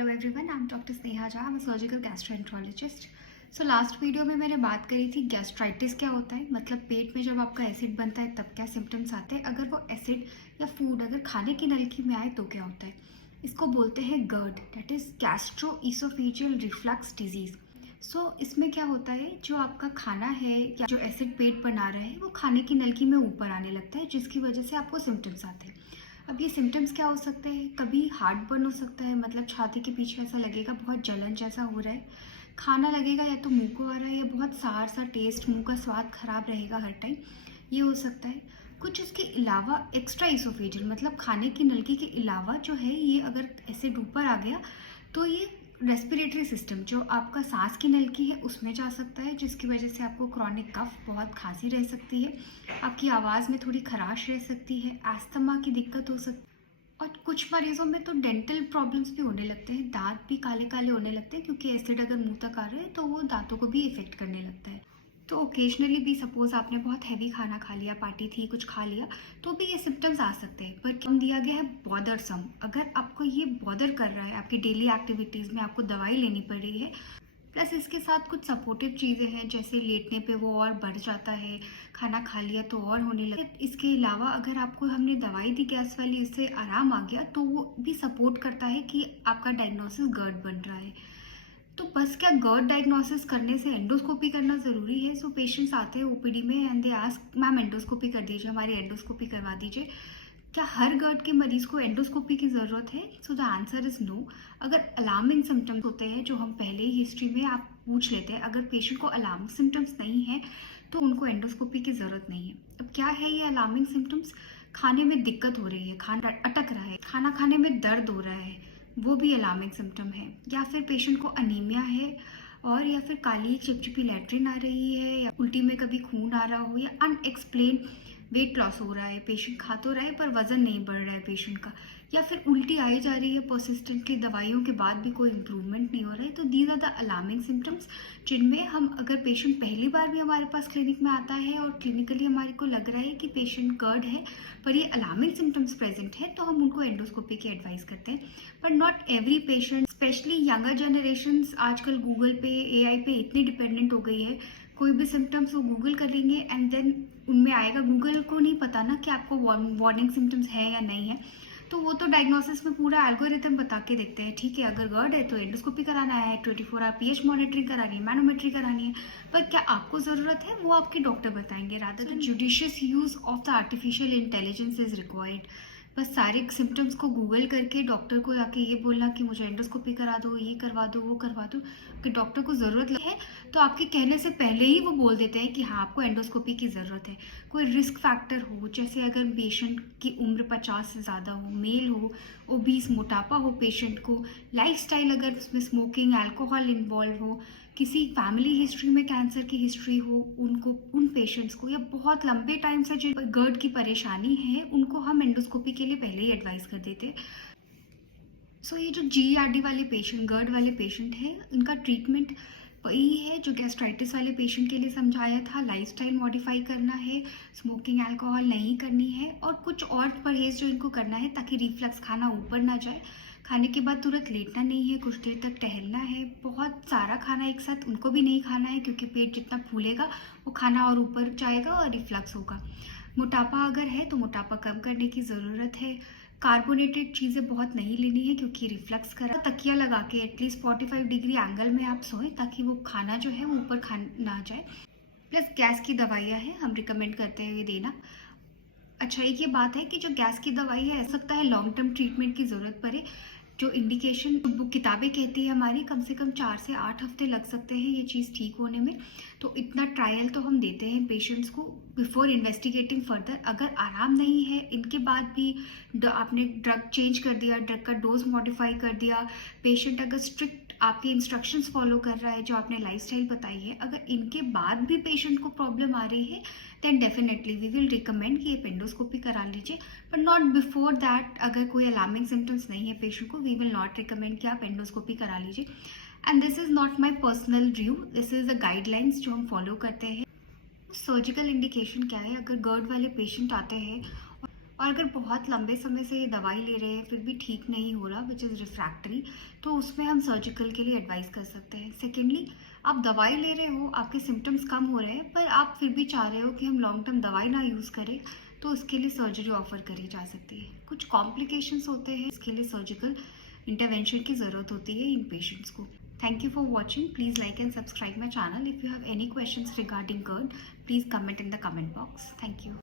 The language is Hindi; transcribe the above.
Hello everyone, I am doctor Sneha Jha, I am surgical gastroenterologist. So last video में मैंने बात करी थी गैस्ट्राइटिस क्या होता है, मतलब पेट में जब आपका एसिड बनता है तब क्या सिम्टम्स आते हैं, अगर वो एसिड या फूड अगर खाने की नलकी में आए तो क्या होता है। इसको बोलते हैं GERD, that is gastroesophageal reflux disease. So इसमें क्या होता है, जो आपका खाना है या जो एसिड पेट बना रहा है वो खाने की नलकी में ऊपर आने लगता है, जिसकी वजह से आपको सिम्टम्स आते हैं। अब ये सिम्टम्स क्या हो सकते हैं, कभी हार्ट बर्न हो सकता है, मतलब छाती के पीछे ऐसा लगेगा बहुत जलन जैसा हो रहा है, खाना लगेगा या तो मुंह को आ रहा है या बहुत सार सा टेस्ट, मुंह का स्वाद खराब रहेगा हर टाइम, ये हो सकता है। कुछ इसके अलावा एक्स्ट्रा इसोफेजियल मतलब खाने की नलकी के अलावा जो है, ये अगर एसिड ऊपर आ गया तो ये रेस्पिरेटरी सिस्टम जो आपका सांस की नलकी है उसमें जा सकता है, जिसकी वजह से आपको क्रॉनिक कफ, बहुत खांसी रह सकती है, आपकी आवाज़ में थोड़ी खराश रह सकती है, अस्थमा की दिक्कत हो सकती है। और कुछ मरीजों में तो डेंटल प्रॉब्लम्स भी होने लगते हैं, दांत भी काले काले होने लगते हैं, क्योंकि एसिड अगर मुंह तक आ रहा है तो वो दांतों को भी इफेक्ट करने लगता है। तो ओकेजनली भी सपोज आपने बहुत हैवी खाना खा लिया, पार्टी थी, कुछ खा लिया, तो भी ये सिम्टम्स आ सकते हैं। पर कम दिया गया है बॉदरसम, अगर आपको ये बॉदर कर रहा है आपकी डेली एक्टिविटीज़ में, आपको दवाई लेनी पड़ रही है, प्लस इसके साथ कुछ सपोर्टिव चीज़ें हैं, जैसे लेटने पे वो और बढ़ जाता है, खाना खा लिया तो और होने लगे। इसके अलावा अगर आपको हमने दवाई दी गैस वाली, इससे आराम आ गया, तो वो भी सपोर्ट करता है कि आपका डायग्नोसिस GERD बन रहा है। तो बस क्या GERD डायग्नोसिस करने से एंडोस्कोपी करना ज़रूरी है? सो पेशेंट्स आते हैं ओपीडी में and they ask, ma'am endoscopy कर दीजिए, हमारी एंडोस्कोपी करवा दीजिए। क्या हर GERD के मरीज को एंडोस्कोपी की ज़रूरत है? So the answer is no. अगर अलार्मिंग सिम्टम्स होते हैं जो हम पहले ही हिस्ट्री में आप पूछ लेते हैं, अगर पेशेंट को अलार्मिंग सिम्टम्स नहीं है तो उनको एंडोस्कोपी की ज़रूरत नहीं है। अब क्या है ये अलार्मिंग सिम्टम्स? खाने में दिक्कत हो रही है, खाना अटक रहा है, खाना खाने में दर्द हो रहा है, वो भी अलार्मिंग सिम्टम है। या फिर पेशेंट को अनीमिया है, और या फिर काली चिपचिपी लैट्रिन आ रही है, या उल्टी में कभी खून आ रहा हो, या अनएक्सप्लेन वेट लॉस हो रहा है, पेशेंट खा तो रहा है पर वजन नहीं बढ़ रहा है पेशेंट का, या फिर उल्टी आई जा रही है परसिस्टेंटली, दवाइयों के बाद भी कोई इम्प्रूवमेंट नहीं हो रहा है। तो these are the alarming symptoms, जिनमें हम, अगर पेशेंट पहली बार भी हमारे पास क्लिनिक में आता है और क्लिनिकली हमारे को लग रहा है कि पेशेंट GERD है पर ये अलार्मिंग सिम्टम्स प्रेजेंट है, तो हम उनको एंडोस्कोपी की एडवाइस करते हैं। But not every patient, specially younger generations आजकल गूगल पे, AI पे इतनी डिपेंडेंट हो गई है, कोई भी सिम्टम्स वो गूगल कर लेंगे एंड देन उनमें आएगा। गूगल को नहीं पता ना कि आपको वार्निंग सिम्टम्स है या नहीं है, तो वो तो डायग्नोसिस में पूरा एल्गोरिथम बता के देखते हैं, ठीक है अगर GERD है तो एंडोस्कोपी कराना है, 24 आवर pH मॉनिटरिंग करानी है, मैनोमेट्री करानी है। पर क्या आपको ज़रूरत है, वो आपके डॉक्टर बताएंगे। Rather the judicious use of the artificial intelligence is required. बस सारे सिम्टम्स को गूगल करके डॉक्टर को जाके ये बोलना कि मुझे एंडोस्कोपी करा दो, ये करवा दो, वो करवा दो, कि डॉक्टर को ज़रूरत है तो आपके कहने से पहले ही वो बोल देते हैं कि हाँ आपको एंडोस्कोपी की ज़रूरत है। कोई रिस्क फैक्टर हो, जैसे अगर पेशेंट की उम्र 50 से ज़्यादा हो, मेल हो, ओबीस, मोटापा हो पेशेंट को, लाइफस्टाइल अगर उसमें स्मोकिंग, अल्कोहल इन्वॉल्व हो, किसी फैमिली हिस्ट्री में कैंसर की हिस्ट्री हो, उनको, उन पेशेंट्स को, या बहुत लंबे टाइम से जो GERD की परेशानी है उनको हम एंडोस्कोपी के लिए पहले ही एडवाइस कर देते। सो ये जो GERD वाले पेशेंट, GERD वाले पेशेंट हैं, इनका ट्रीटमेंट वही है जो गैस्ट्राइटिस वाले पेशेंट के लिए समझाया था। लाइफस्टाइल मॉडिफाई करना है, स्मोकिंग अल्कोहल नहीं करनी है, और कुछ और परहेज जो इनको करना है ताकि रिफ्लक्स, खाना ऊपर ना जाए, खाने के बाद तुरंत लेटना नहीं है, कुछ देर तक टहलना है, बहुत सारा खाना एक साथ उनको भी नहीं खाना है, क्योंकि पेट जितना फूलेगा वो खाना और ऊपर जाएगा और रिफ्लक्स होगा। मोटापा अगर है तो मोटापा कम करने की ज़रूरत है। कार्बोनेटेड चीज़ें बहुत नहीं लेनी है क्योंकि रिफ्लक्स करा। तकिया लगा के एटलीस्ट 45 डिग्री एंगल में आप सोएं ताकि वो खाना जो है वो ऊपर खा ना जाए। प्लस गैस की दवाइयाँ हैं, हम रिकमेंड करते हैं ये देना। अच्छा, एक ये बात है कि जो गैस की दवाई है, ऐसा सकता है लॉन्ग टर्म ट्रीटमेंट की ज़रूरत पड़े। जो इंडिकेशन बुक किताबें कहती है हमारी, कम से कम 4 से 8 हफ्ते लग सकते हैं ये चीज़ ठीक होने में। तो इतना ट्रायल तो हम देते हैं पेशेंट्स को बिफोर इन्वेस्टिगेटिंग फर्दर। अगर आराम नहीं है, इनके बाद भी आपने ड्रग चेंज कर दिया, ड्रग का डोज मॉडिफाई कर दिया, पेशेंट अगर स्ट्रिक्ट आपके इंस्ट्रक्शंस फॉलो कर रहा है जो आपने लाइफस्टाइल बताई है, अगर इनके बाद भी पेशेंट को प्रॉब्लम आ रही है, then definitely we will recommend कि ये एंडोस्कोपी करा लीजिए, बट नॉट बिफोर दैट। अगर कोई अलार्मिंग सिम्टम्स नहीं है पेशेंट को, वी विल नॉट रिकमेंड कि आप एंडोस्कोपी करा लीजिए। And this is not my personal view, this is the guidelines जो हम फॉलो करते हैं। सर्जिकल इंडिकेशन क्या है, अगर GERD वाले पेशेंट आते हैं और अगर बहुत लंबे समय से ये दवाई ले रहे हैं फिर भी ठीक नहीं हो रहा विच इज़ रिफ्रैक्टरी, तो उसमें हम सर्जिकल के लिए एडवाइस कर सकते हैं। सेकेंडली, आप दवाई ले रहे हो, आपके सिम्टम्स कम हो रहे हैं पर आप फिर भी चाह रहे हो कि हम लॉन्ग टर्म दवाई ना यूज़ करें, तो उसके लिए सर्जरी ऑफर करी जा सकती है। कुछ कॉम्प्लिकेशंस होते हैं, इसके लिए सर्जिकल इंटरवेंशन की ज़रूरत होती है इन पेशेंट्स को। Thank you for watching. Please like and subscribe my channel. If you have any questions regarding GERD, please comment in the comment box. Thank you.